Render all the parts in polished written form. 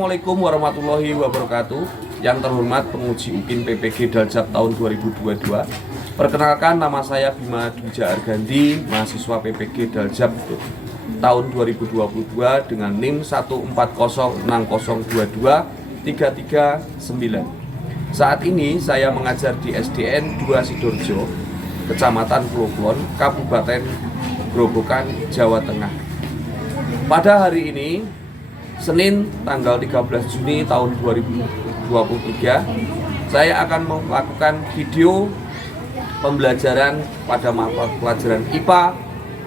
Assalamualaikum warahmatullahi wabarakatuh. Yang terhormat penguji UKIN PPG Daljab tahun 2022. Perkenalkan, nama saya Bima Dwija Argandi, mahasiswa PPG Daljab tahun 2022 dengan NIM 1406022 Saat ini saya mengajar di SDN 2 Sidoarjo, Kecamatan Puloklon, Kabupaten Grobogan, Jawa Tengah. Pada hari ini, Senin tanggal 13 Juni tahun 2023, saya akan melakukan video pembelajaran pada mata pelajaran IPA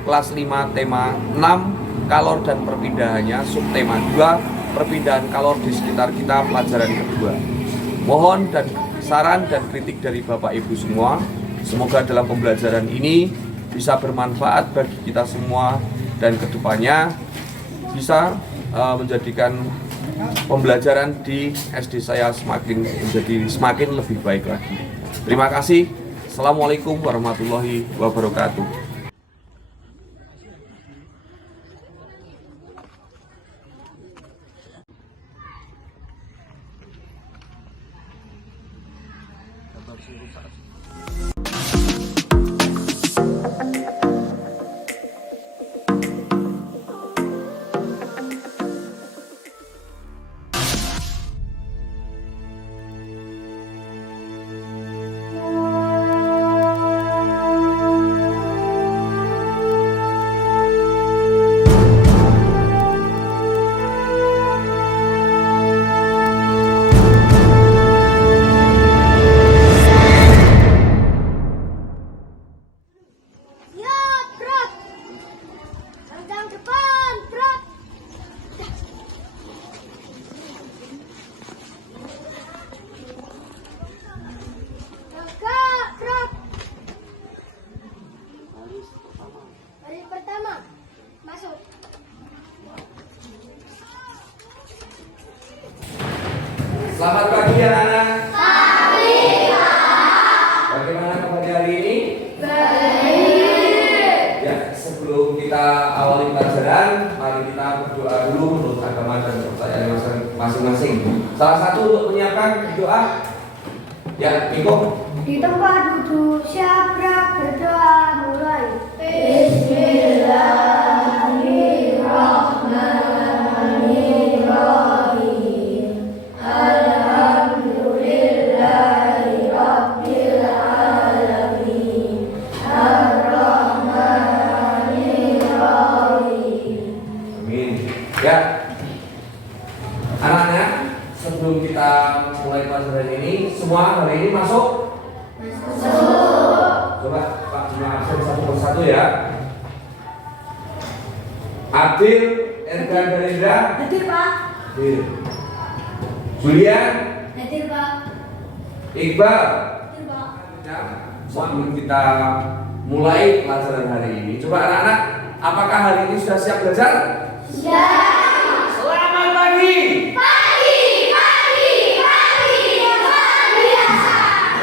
kelas 5 tema 6 kalor dan perpindahannya, subtema 2 perpindahan kalor di sekitar kita, pelajaran kedua. Mohon dan saran dan kritik dari Bapak Ibu semua. Semoga dalam pembelajaran ini bisa bermanfaat bagi kita semua dan kedepannya bisa menjadikan pembelajaran di SD saya semakin lebih baik lagi. Terima kasih. Assalamualaikum warahmatullahi wabarakatuh. Selamat pagi anak-anak. Pagi, Pak. Bagaimana kabar hari ini? Baik. Ya, sebelum kita awali pelajaran, mari kita berdoa dulu menurut agama dan kepercayaan masing-masing. Salah satu untuk menyiapkan doa. Ya, Iko. Di tempat duduk siapa berdoa mulai. Bismillahirrahmanirrahim. Alhamdulillahirrabbilalamin. Ar-Rahmanirrahim. Amin. Ya, anak-anak, sebelum kita mulai pelajaran ini, semua hari ini masuk? Coba Pak Bima absen satu persatu ya. Adil, Ergan dan Indra. Hadir, Pak. Adil. Julian, Hadir, Pak. Iqbal. Hadir, Pak. Ya, sebelum kita mulai pelajaran hari ini, coba anak-anak, apakah hari ini sudah siap belajar? Siap. Selamat pagi. Pagi.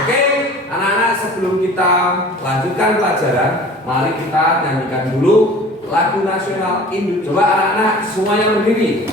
Oke, anak-anak, sebelum kita lanjutkan pelajaran, mari kita nyanyikan dulu lagu nasional Indonesia. Coba anak-anak semuanya berdiri.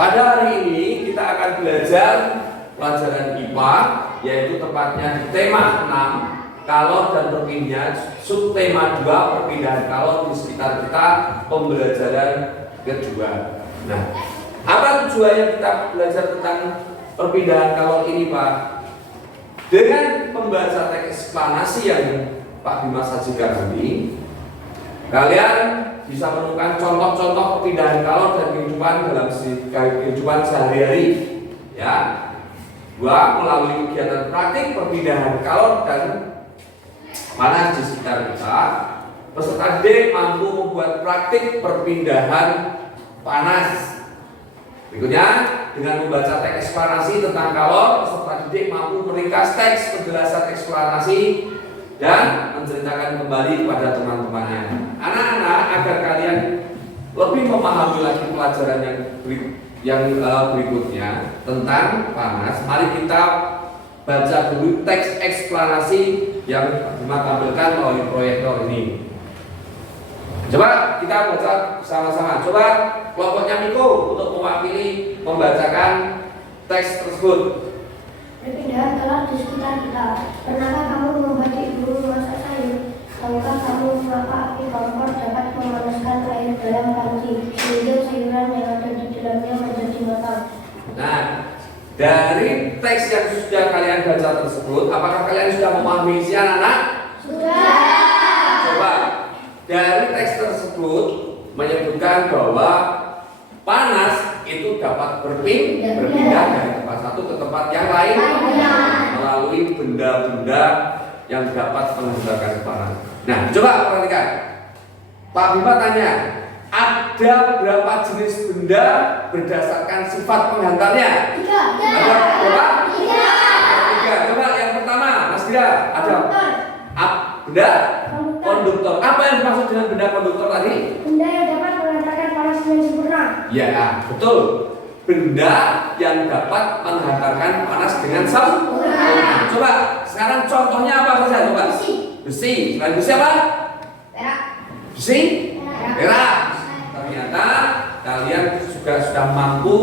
Pada hari ini kita akan belajar pelajaran IPA, yaitu tepatnya di tema 6 kalor dan perpindahan, subtema 2 perpindahan kalor di sekitar kita, pembelajaran kedua. Nah, apa tujuannya kita belajar tentang perpindahan kalor ini, Pak? Dengan membaca teks eksplanasi yang Pak Bima sajikan tadi, kalian bisa menemukan contoh-contoh perpindahan kalor dan kehidupan dalam kehidupan sehari-hari. Ya, 2. Melalui kegiatan praktik perpindahan kalor dan panas di sekitar kita, peserta didik mampu membuat praktik perpindahan panas. Berikutnya, dengan membaca teks eksplanasi tentang kalor, peserta didik mampu meringkas teks penjelasan eksplanasi dan menceritakan kembali kepada teman-temannya. Anak-anak, agar kalian lebih memahami lagi pelajaran yang berikutnya tentang panas, mari kita baca dulu teks eksplanasi yang ditampilkan melalui proyektor ini. Coba kita baca sama-sama. Coba kelompoknya Miko untuk mewakili membacakan teks tersebut. Perpindahan kalor di sekitar kita. Pernahkah kamu mengubah ibu memasak sayur? Tahukah kamu mengapa api kompor dapat memanaskan air dalam panci sehingga sayuran yang ada di dalamnya menjadi matang? Nah, dari teks yang sudah kalian baca tersebut, apakah kalian sudah memahami isi anak-anak? Sudah. Coba dari teks tersebut menyebutkan bahwa panas itu dapat berpindah dari tempat satu ke tempat yang lain melalui benda-benda yang dapat menghasilkan panas. Nah, coba perhatikan. Pak Bima tanya, ada berapa jenis benda berdasarkan sifat penghantarnya? Ada berapa? Tiga. Coba yang pertama, Mas Gira, ada benda konduktor. Apa yang dimaksud dengan benda konduktor tadi? Benda yang dapat menghantarkan panas dengan sempurna. Ya, betul. Benda yang dapat menghantarkan panas dengan sempurna. Coba sekarang contohnya apa saja? Coba. Besi. Selain besi apa? Perak. Besi? Perak. Ternyata kalian juga sudah mampu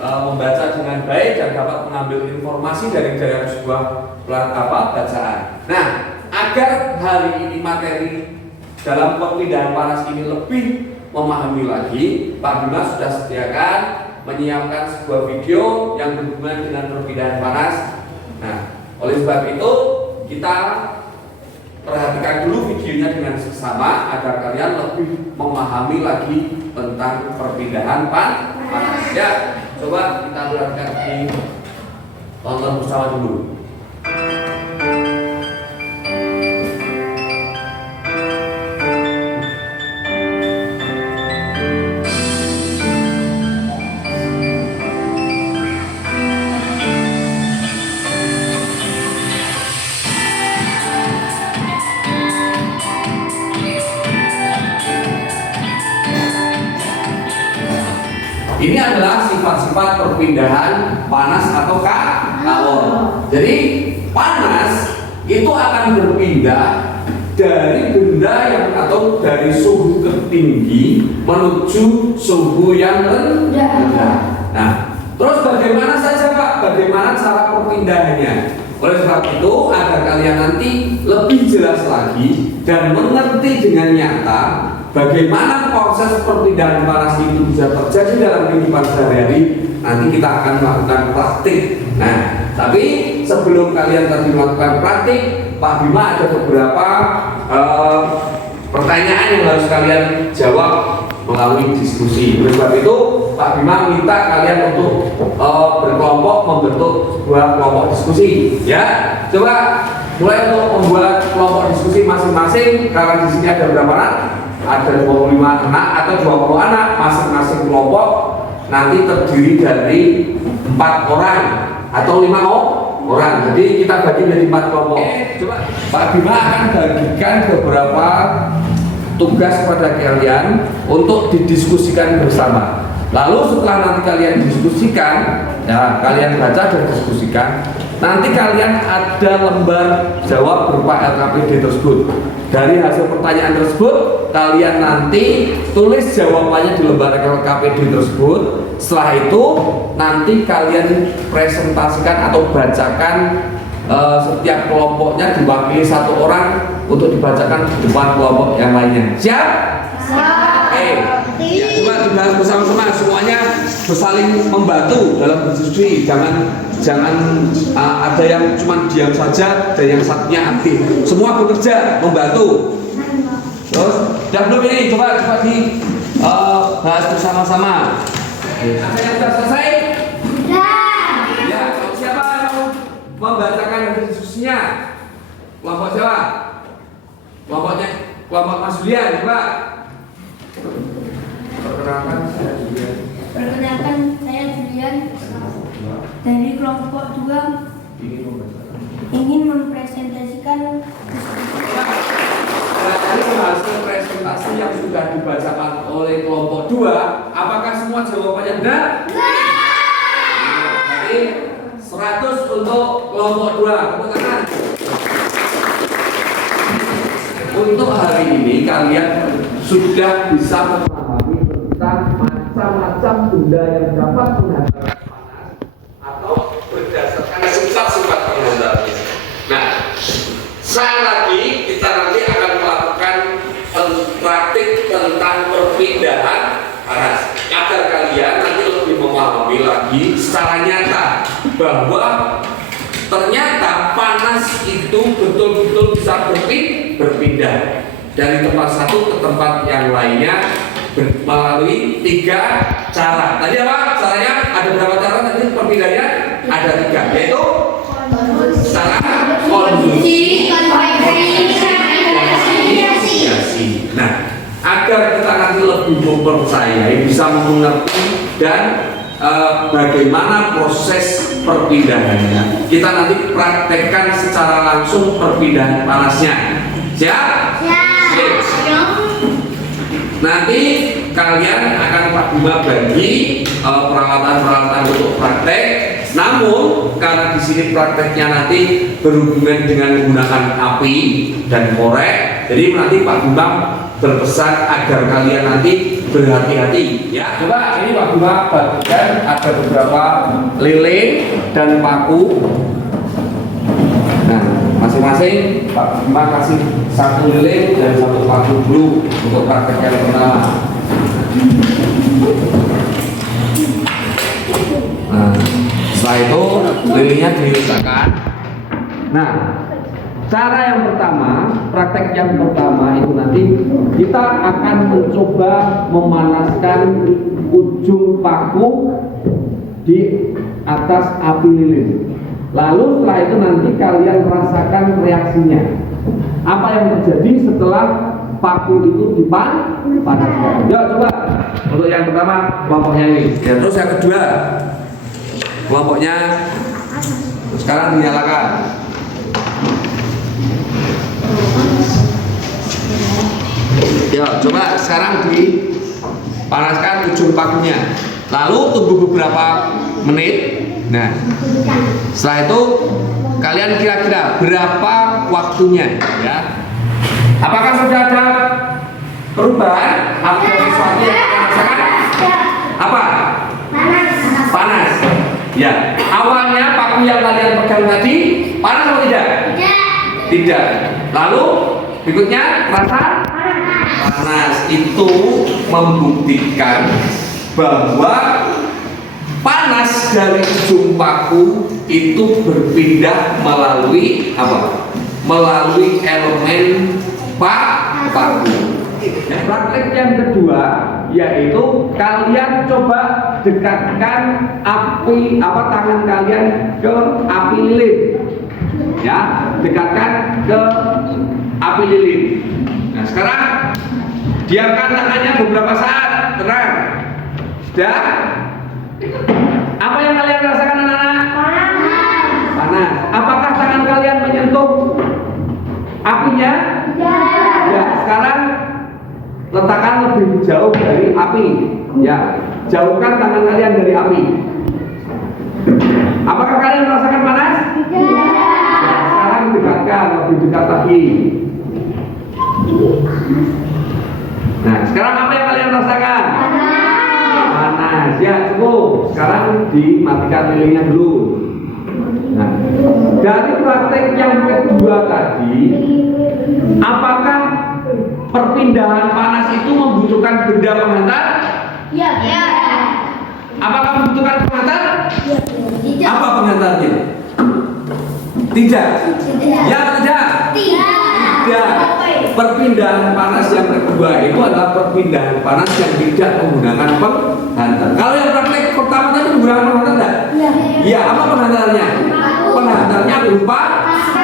membaca dengan baik dan dapat mengambil informasi dari dalam sebuah bacaan. Nah, agar hari ini materi dalam perpindahan panas ini lebih memahami lagi, Pak Bima sudah sediakan menyiapkan sebuah video yang berhubungan dengan perpindahan panas. Nah, oleh sebab itu kita perhatikan dulu videonya dengan seksama agar kalian lebih memahami lagi tentang perpindahan panas. Ya, coba kita perhatikan di tonton bersama dulu. Ini adalah sifat-sifat perpindahan panas atau kalor. Jadi panas itu akan berpindah dari benda yang atau dari suhu tertinggi menuju suhu yang rendah. Nah, terus bagaimana saja Pak? Bagaimana cara perpindahannya? Oleh sebab itu, agar kalian nanti lebih jelas lagi dan mengerti dengan nyata bagaimana proses perpindahan panas itu bisa terjadi dalam kehidupan sehari-hari, nanti kita akan melakukan praktik. Nah, tapi sebelum kalian tadi melakukan praktik, Pak Bima ada beberapa pertanyaan yang harus kalian jawab melalui diskusi. Oleh sebab itu, Pak Bima minta kalian untuk berkelompok membentuk sebuah kelompok diskusi. Ya, coba mulai untuk membuat kelompok diskusi masing-masing. Karena di sini ada berapa anak? Ada 25 anak atau 20 anak, masing-masing kelompok nanti terdiri dari 4 orang atau 5 orang. Jadi kita bagi menjadi 4 kelompok. Coba Pak Bima akan bagikan beberapa tugas kepada kalian untuk didiskusikan bersama. Lalu setelah nanti kalian diskusikan, ya kalian baca dan diskusikan, nanti kalian ada lembar jawab berupa LKPD tersebut. Dari hasil pertanyaan tersebut, kalian nanti tulis jawabannya di lembar LKPD tersebut. Setelah itu, nanti kalian presentasikan atau bacakan setiap kelompoknya diwakili 1 orang untuk dibacakan di depan kelompok yang lainnya. Siap? Oke. Ya, coba dibahas bersama-sama, semuanya bersaling membantu dalam berdiskusi. Jangan ada yang cuma diam saja dan yang satunya aktif. Semua bekerja membantu. Terus, sudah belum ini? Coba dibahas bersama-sama. Ada yang sudah selesai? Ya, siapa yang mau membacakan hasil diskusinya? Kelompok siapa? Kelompok Mas Julian, coba. Perkenalkan saya Julian. Perkenalkan saya Julian dari kelompok 2 ingin mempresentasikan dari hasil presentasi yang sudah dibacakan oleh kelompok 2, apakah semua jawabannya benar? Jadi 100 untuk kelompok 2. Tepuk tangan. Untuk hari ini kalian sudah bisa memahami tentang macam-macam benda yang dapat menghantarkan panas atau berdasarkan sifat-sifat penghantarnya. Nah, sekali lagi kita nanti akan melakukan praktik tentang perpindahan panas agar kalian nanti lebih memahami lagi secara nyata bahwa ternyata panas itu betul-betul bisa berpindah dari tempat satu ke tempat yang lainnya melalui 3 cara. Tadi apa? Caranya ada berapa cara tadi perpindahannya? Ada 3, yaitu cara konduksi, konveksi. Nah, agar kita nanti lebih mempercayai, bisa mengerti dan bagaimana proses perpindahannya, kita nanti praktekkan secara langsung perpindahan panasnya. Siap? Siap. Nanti kalian akan Pak Bima bagi peralatan-peralatan untuk praktek. Namun karena di sini prakteknya nanti berhubungan dengan menggunakan api dan korek, jadi nanti Pak Bima berpesan agar kalian nanti berhati-hati. Ya, coba ini Pak Bima bagikan ada beberapa lilin dan paku. Nah, masing-masing Pak Bima kasih 1 lilin dan 1 paku dulu untuk praktek yang pertama. Nah, setelah itu lilinnya diletakkan. Nah, cara yang pertama, praktek yang pertama itu nanti kita akan mencoba memanaskan ujung paku di atas api lilin. Lalu setelah itu nanti kalian rasakan reaksinya. Apa yang terjadi setelah paku itu dipanaskan? Yuk coba. Untuk yang pertama kelompoknya ini. Ya, terus yang kedua kelompoknya sekarang dinyalakan. Ya, coba sekarang dipanaskan ujung pakunya. Lalu tunggu beberapa menit. Nah, setelah itu kalian kira-kira berapa waktunya, ya? Apakah sudah ada perubahan? Ada sesuatu yang merasakan? Apa? Panas. Ya. Awalnya paku yang kalian pegang tadi panas atau tidak? Tidak. Lalu berikutnya rasa panas. Itu membuktikan bahwa panas dari ujung paku itu berpindah melalui apa? Melalui elemen paku. Praktek yang kedua yaitu kalian coba dekatkan tangan kalian ke api lilin. Ya, dekatkan ke api lilin. Nah, sekarang diamkan tangannya beberapa saat, tenang. Sudah? Apa yang kalian rasakan anak-anak? Panas. Apakah tangan kalian menyentuh apinya? Ya. Sekarang letakkan lebih jauh dari api. Ya. Jauhkan tangan kalian dari api. Apakah kalian merasakan panas? Ya. Sekarang dekatkan lebih dekat lagi. Nah, sekarang apa yang kalian rasakan? Panas. Ya, cukup. Sekarang dimatikan lilinnya dulu. Nah, dari praktek yang kedua tadi, apakah perpindahan panas itu membutuhkan benda penghantar? Ya. Apakah membutuhkan penghantar? Tidak. Apa penghantarnya? Tidak. Ya, tidak. Tidak. Perpindahan panas yang kedua itu adalah perpindahan panas yang tidak menggunakan penghantar. Kalau yang praktek pertama tadi menggunakan penghantar tidak? Iya. Apa penghantarnya? Penghantarnya berupa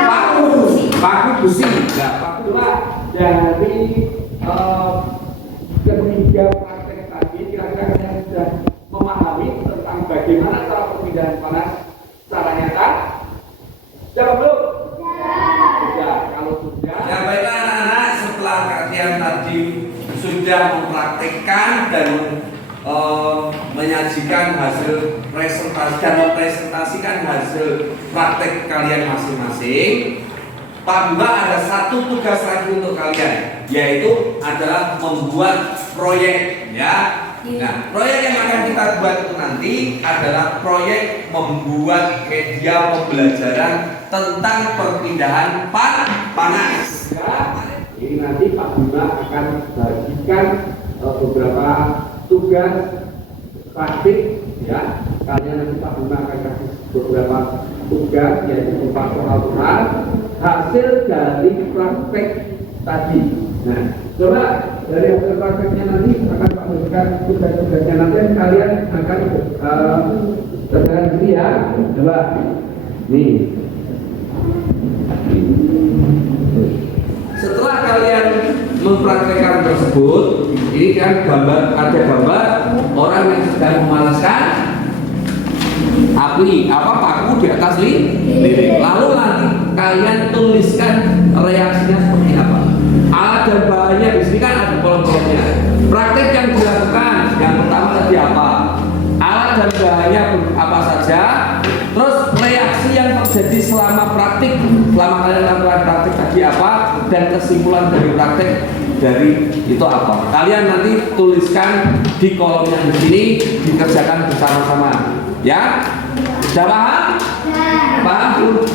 paku besi. Nah, paku dari ketiga praktek tadi, kira-kira kalian sudah memahami tentang bagaimana cara perpindahan panas secara nyata? Jawab belum? Sudah. Kalau sudah, ya baiklah anak-anak, setelah kalian tadi sudah mempraktikkan dan menyajikan hasil presentasi dan mempresentasikan hasil praktek kalian masing-masing, Pak Bima ada satu tugas lagi untuk kalian, yaitu adalah membuat proyek, ya. Nah, proyek yang akan kita buat itu nanti adalah proyek membuat media pembelajaran tentang perpindahan panas. Ya. Ini nanti Pak Bima akan bagikan beberapa tugas praktik, ya. Kalian nanti Pak Bima akan kasih beberapa tugas, yaitu berupa soal-soal hasil dari praktek tadi. Nah, coba dari hasil prakteknya nanti akan Pak berikan tugas-tugasnya, nanti kalian akan kerjakan sendiri, ya. Coba nih. Setelah kalian mempraktekkan tersebut, ini kan ada gambar orang yang sedang memanaskan api, paku di atas lilin. Lalu nanti kalian tuliskan reaksinya seperti apa. Alat dan bahannya di sini kan ada kolom-kolomnya. Praktek yang dilakukan, yang pertama tadi apa? Alat dan bahannya apa saja. Terus reaksi yang terjadi selama kalian lakukan praktek tadi apa, dan kesimpulan dari praktek dari itu apa. Kalian nanti tuliskan di kolom yang di sini, dikerjakan bersama-sama, ya. Sudah paham? Paham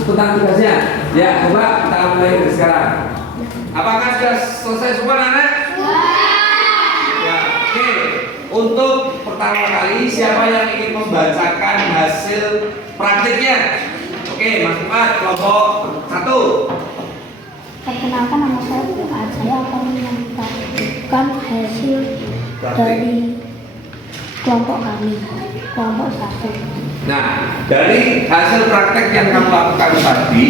tentang tugasnya? Ya, coba kita mulai dari sekarang. Apakah sudah selesai semua, anak? Ya, oke. Untuk pertama kali, siapa yang ingin membacakan hasil praktiknya? Oke, Mas Umar, kelompok 1. Perkenalkan, nama saya Fuad. Saya akan menyampaikan hasil dari kelompok kami, kelompok 1. Nah, dari hasil praktek yang kamu lakukan tadi,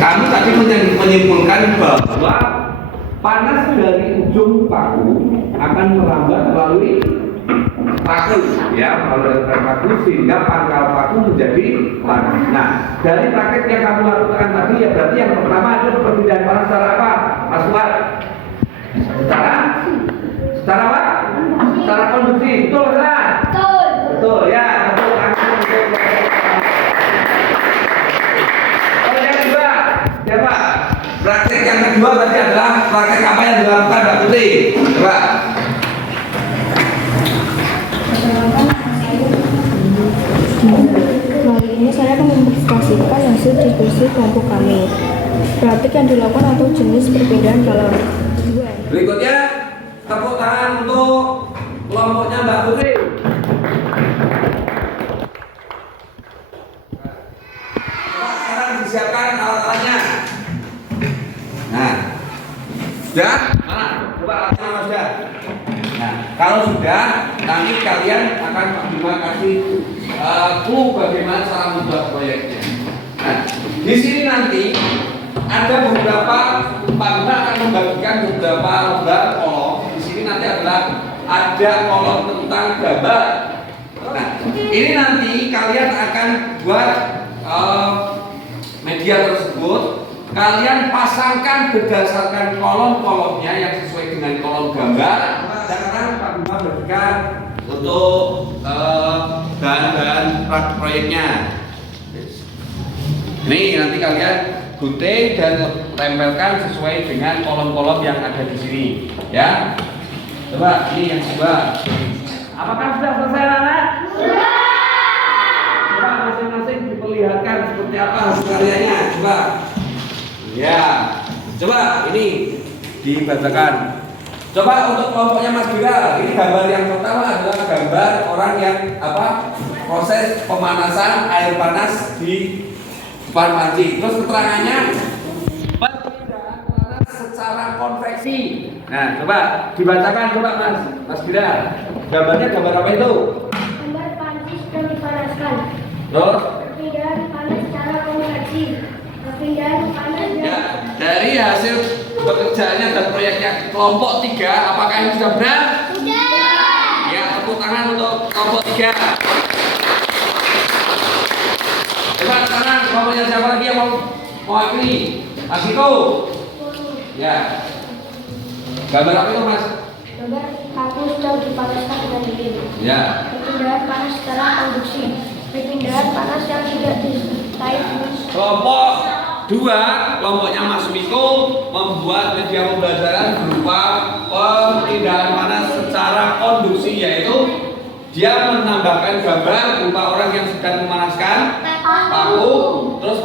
kamu tadi menyimpulkan bahwa panas dari ujung paku akan merambat melalui paku, ya, melalui paku sehingga pangkal paku menjadi panas. Nah, dari praktek yang kamu lakukan tadi, ya berarti yang pertama itu perpindahan panas secara apa, Mas Fuad? Secara apa? Secara konduksi, betul kan? Betul, ya. Betul. Yang kedua, siapa? Praktek yang kedua tadi adalah praktek apa yang dilakukan Mbak Putri? Coba. Kali ini saya akan mempresentasikan hasil diskusi kelompok kami. Praktik yang dilakukan atau jenis perpindahan dalam Berikutnya, tepuk tangan untuk kelompoknya Mbak Putri. Sekarang disiapkan alat-alatnya. Nah, sudah? Mana? Coba alatnya Mas sudah. Nah, kalau sudah, nanti kalian akan Pak Bima kasih clue bagaimana cara membuat proyeknya. Nah, di sini nanti ada beberapa, Pak Bima akan membagikan beberapa lembar kolom. Di sini nanti ada kolom tentang gambar. Nah, ini nanti kalian akan buat media tersebut. Kalian pasangkan berdasarkan kolom-kolomnya yang sesuai dengan kolom gambar. Sekarang Pak Bima berikan untuk bahan-bahan proyeknya. Ini nanti kalian gunting dan tempelkan sesuai dengan kolom-kolom yang ada di sini, ya. Coba ini yang kedua. Apakah sudah selesai, anak? Sudah. Coba masing-masing diperlihatkan seperti apa hasil karyanya. Coba. Ya. Coba ini dibacakan. Coba untuk kelompoknya Mas Bilal, ini gambar yang pertama adalah gambar orang yang proses pemanasan air panas di depan panci. Terus keterangannya perpindahan panas secara konveksi. Nah, coba dibacakan coba Mas Bilal. Gambarnya gambar apa itu? Gambar panci sedang dipanaskan. Terus Perpindahan panas secara konveksi. Perpindahan panas ya, dari hasil pekerjaannya dan proyeknya kelompok 3, apakah ini sudah benar? Sudah. Ya, tepuk tangan untuk kelompok 3. Coba tangan kelompoknya siapa lagi yang mau mewakili? Mas Iko. Ya. Gambar apa itu, Mas? Gambar kaku sedang dipanaskan dengan dingin. Ya. Perpindahan panas secara konduksi. Perpindahan panas yang tidak disertai dengan Kelompok 2, kelompoknya Mas Miko membuat media pembelajaran berupa perpindahan panas secara konduksi, yaitu dia menambahkan gambar berupa orang yang sedang memanaskan paku, terus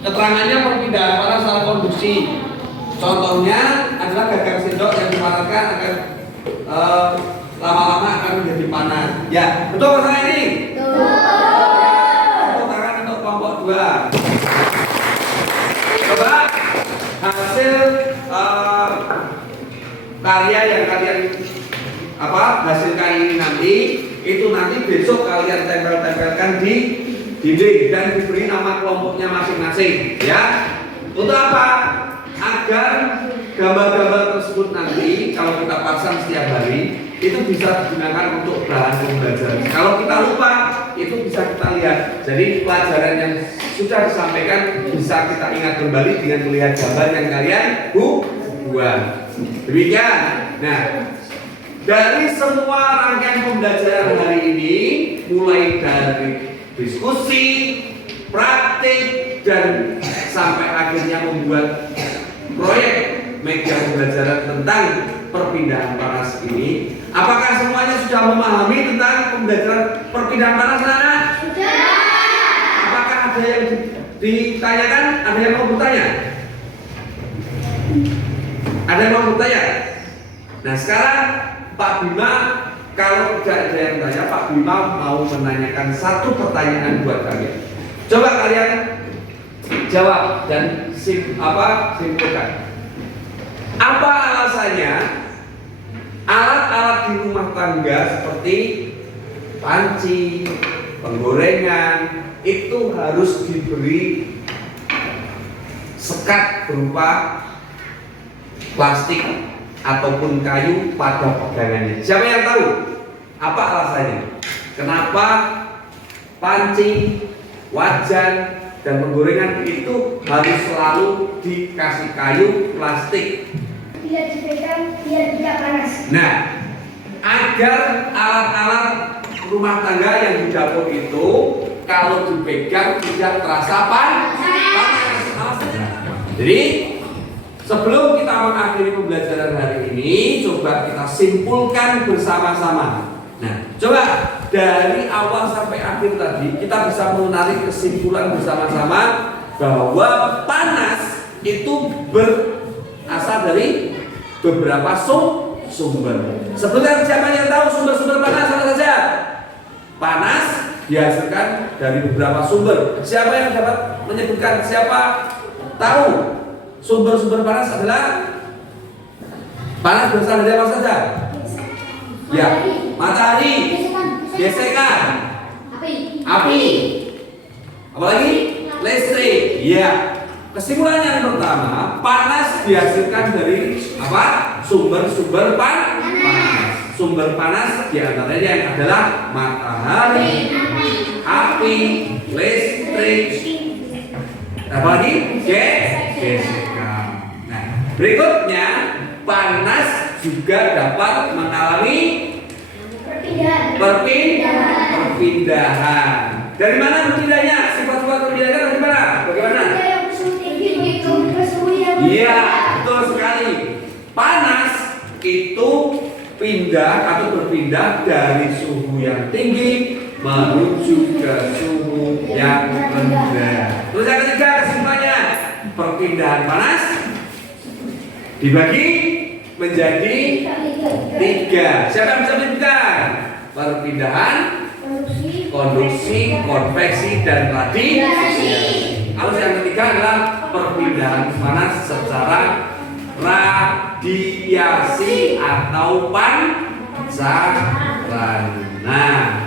keterangannya perpindahan panas secara konduksi. Contohnya adalah gagang sendok yang dipanaskan akan lama-lama akan menjadi panas. Ya, betul masalah ini? Tepuk tangan untuk kelompok 2. Coba hasil karya yang kalian hasil karya ini nanti itu nanti besok kalian tempel-tempelkan di dinding dan diberi nama kelompoknya masing-masing, ya. Untuk apa? Agar gambar-gambar tersebut nanti kalau kita pasang setiap hari itu bisa digunakan untuk bahan pembelajaran. Kalau kita lupa, itu bisa kita lihat. Jadi pelajaran yang sudah disampaikan bisa kita ingat kembali dengan melihat gambar yang kalian buat. Demikian. Nah, dari semua rangkaian pembelajaran hari ini, mulai dari diskusi, praktik, dan sampai akhirnya membuat proyek media pembelajaran tentang perpindahan panas ini, apakah semuanya sudah memahami tentang pembelajaran perpindahan panas, anak? Sudah. Apakah ada yang ditanyakan? Ada yang mau bertanya? Ada yang mau bertanya? Nah, sekarang Pak Bima, kalau tidak ada yang bertanya, Pak Bima mau menanyakan satu pertanyaan buat kalian. Coba kalian jawab dan simpulkan. Apa alasannya alat-alat di rumah tangga seperti panci, penggorengan itu harus diberi sekat berupa plastik ataupun kayu pada pegangannya? Siapa yang tahu? Apa alasannya? Kenapa panci, wajan, dan penggorengan itu harus selalu dikasih kayu plastik? Tidak dipegang biar tidak panas. Nah, agar alat-alat rumah tangga yang di dapur itu kalau dipegang tidak terasa panas. Jadi sebelum kita mengakhiri pembelajaran hari ini, coba kita simpulkan bersama-sama. Nah, coba dari awal sampai akhir tadi kita bisa menarik kesimpulan bersama-sama bahwa panas itu berasal dari beberapa sumber. Sebetulnya siapa yang tahu sumber-sumber panas apa saja? Panas dihasilkan dari beberapa sumber. Siapa yang dapat menyebutkan? Siapa tahu sumber-sumber panas adalah? Panas berasal dari apa saja? Ya, matahari, gesekan, api, apalagi listrik. Ya. Kesimpulan yang pertama, panas dihasilkan dari apa? Sumber-sumber panas. Sumber panas diantaranya adalah matahari, api, listrik, apalagi gesekan. Nah, berikutnya panas juga dapat mengalami perpindahan. Dari mana berpindahnya? Sifat-sifat perpindahannya dari mana? Bagaimana? Iya, betul sekali. Panas itu pindah atau berpindah dari suhu yang tinggi menuju ke suhu yang rendah. Terus yang ketiga kesimpulannya, perpindahan panas dibagi menjadi 3. Siapa yang bisa menyebutkan? Perpindahan, konduksi, konveksi, dan radiasi. Terus yang ketiga adalah perpindahan panas secara radiasi atau pancaran. Nah,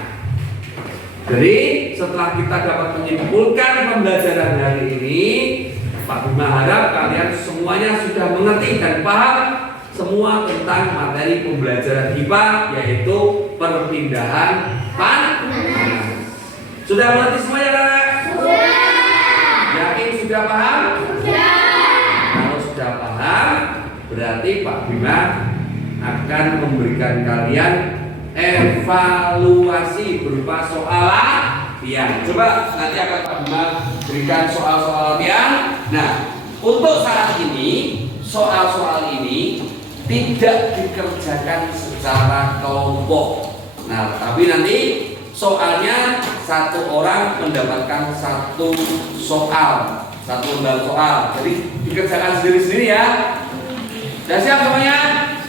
jadi setelah kita dapat menyimpulkan pembelajaran hari ini, Pak Bima harap kalian semuanya sudah mengerti dan paham semua tentang materi pembelajaran HIPA, yaitu perpindahan panas. Sudah mengerti semuanya, Kak? Sudah. Yakin sudah paham? Sudah. Kalau sudah paham, berarti Pak Bima akan memberikan kalian evaluasi berupa soal latihan. Coba nanti akan Pak Bima berikan soal-soal latihan. Nah, untuk saat ini soal-soal ini tidak dikerjakan secara kelompok. Nah, tapi nanti soalnya satu orang mendapatkan satu soal, satu lembar soal. Jadi dikerjakan sendiri-sendiri ya. Sudah siap semuanya?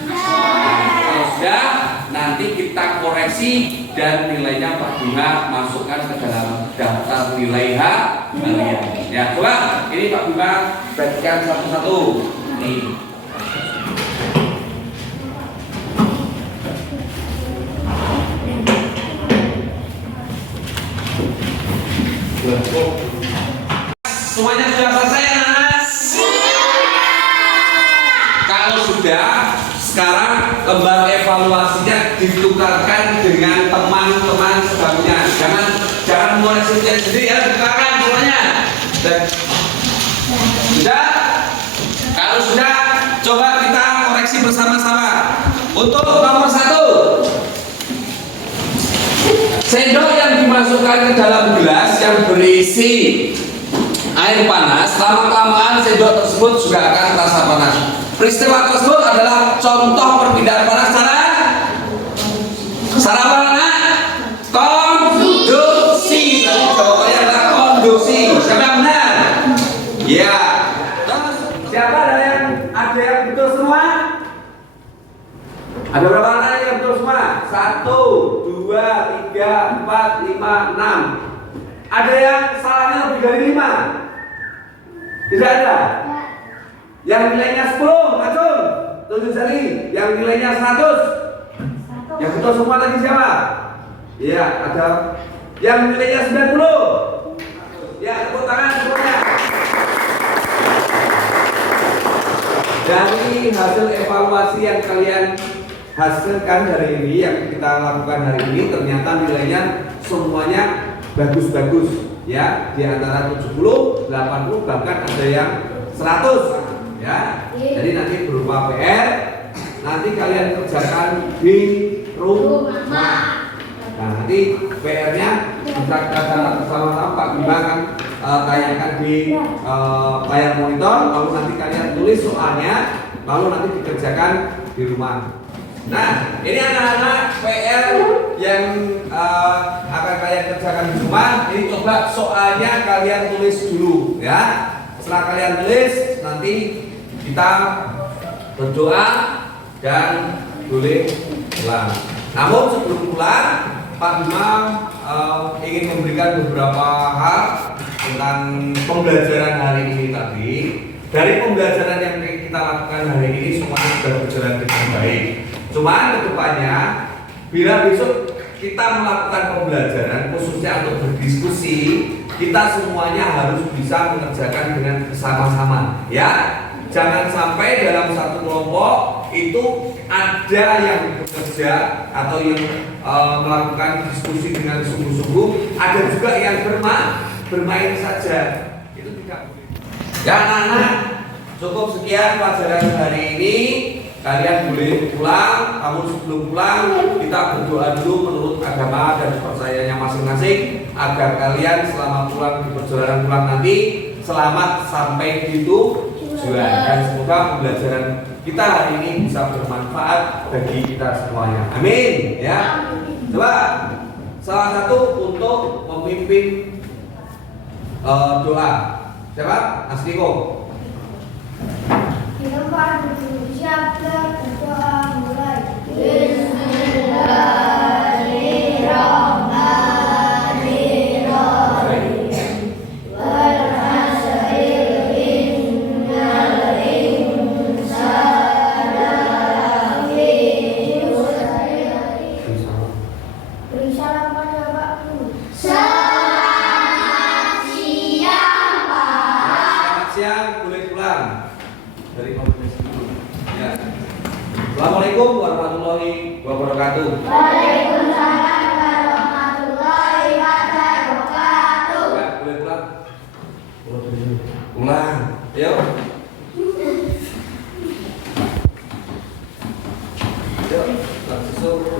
Kalau sudah, nanti kita koreksi dan nilainya Pak Bima masukkan ke dalam daftar nilai kalian. Ya, coba ini Pak Bima bagikan satu-satu. Nih. Semuanya sudah selesai anak-anak? Kalau sudah, sekarang lembar evaluasinya ditukarkan dengan teman-teman sebagusnya. Jangan mengoreksi sendiri ya, ditukarkan semuanya. Sudah? Kalau sudah, coba kita koreksi bersama-sama. Untuk nomor 1, sendok yang dimasukkan ke dalam gelas yang berisi air panas, lama-kelamaan sendok tersebut juga akan terasa panas. Peristiwa tersebut adalah contoh perpindahan panas secara apa, anak? Konduksi. Tapi jawabannya adalah konduksi. Siapa yang benar? Ya. Terus siapa ada yang betul semua? Ada berapa anak yang betul semua? 1, 2, 3, 4, 5, 6. Ada yang salahnya lebih dari 5? Tidak ada? Yang nilainya 10, acung, tunjuk jari. Yang nilainya 100. Yang betul semua tadi siapa? Iya, ada. Yang nilainya 90. Ya, tepuk tangan semuanya. Dari hasil evaluasi yang kalian hasilkan hari ini, yang kita lakukan hari ini, ternyata nilainya semuanya bagus-bagus ya, di antara 70, 80, bahkan ada yang 100 ya. Jadi nanti berupa PR, nanti kalian kerjakan di rumah. Nah, nanti PR-nya bisa kita bersama-sama Pak Bima akan tayangkan di layar monitor, lalu nanti kalian tulis soalnya, lalu nanti dikerjakan di rumah. Nah, ini anak-anak PR yang akan kalian kerjakan di rumah. Ini coba soalnya kalian tulis dulu ya. Setelah kalian tulis, nanti kita berdoa dan boleh pulang. Namun sebelum pulang, Pak Bima ingin memberikan beberapa hal tentang pembelajaran hari ini tadi. Dari pembelajaran yang kita lakukan hari ini semuanya sudah berjalan dengan baik. Cuma kedepannya, bila besok kita melakukan pembelajaran khususnya untuk berdiskusi, kita semuanya harus bisa mengerjakan dengan bersama-sama ya. Jangan sampai dalam satu kelompok itu ada yang bekerja atau yang melakukan diskusi dengan sungguh-sungguh, ada juga yang bermain saja. Itu tidak boleh. Ya anak-anak, cukup sekian pelajaran hari ini. Kalian boleh pulang. Namun sebelum pulang, kita berdoa dulu menurut agama dan kepercayaannya masing-masing, agar kalian selama pulang di perjalanan pulang nanti selamat sampai di tujuan, dan semoga pembelajaran kita hari ini bisa bermanfaat bagi kita semuanya. Amin ya. Coba salah satu untuk memimpin doa. Siapa? Asriko. Di tempat duduk siapkan berdoa mulai. Beri salam pada Pak Guru. Selamat siang. wabarakatuh. Waalaikumsalam warahmatullahi wabarakatuh. Ya, boleh pulang. Pulang. Ayo. Yuk, langsung.